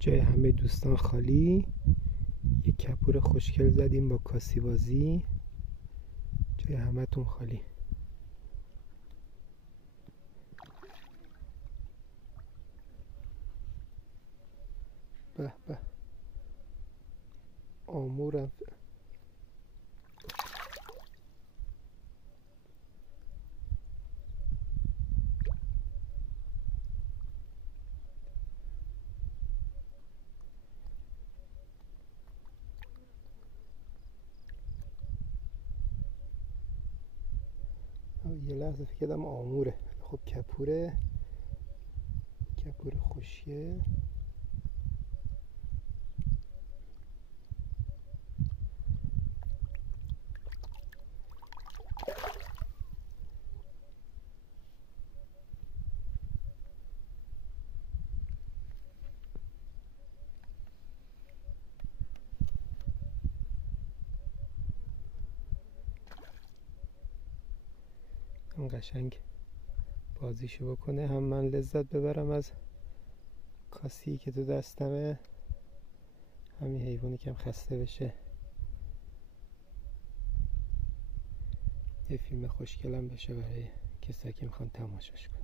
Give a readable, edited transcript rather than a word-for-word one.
جای همه دوستان خالی. یک کپور خوشگل زدیم با کاسی بازی. جای همه تون خالی. به به آمورم. یه لحظه فکر کردم آموره. خب کپوره، کپور خوشگل. هم قشنگ بازیشو بکنه، هم من لذت ببرم از کاسی که تو دستمه، همین حیوانی که هم خسته بشه. یه فیلم خوشگلم بشه برای کسایی که میخوان تماشاش کنن.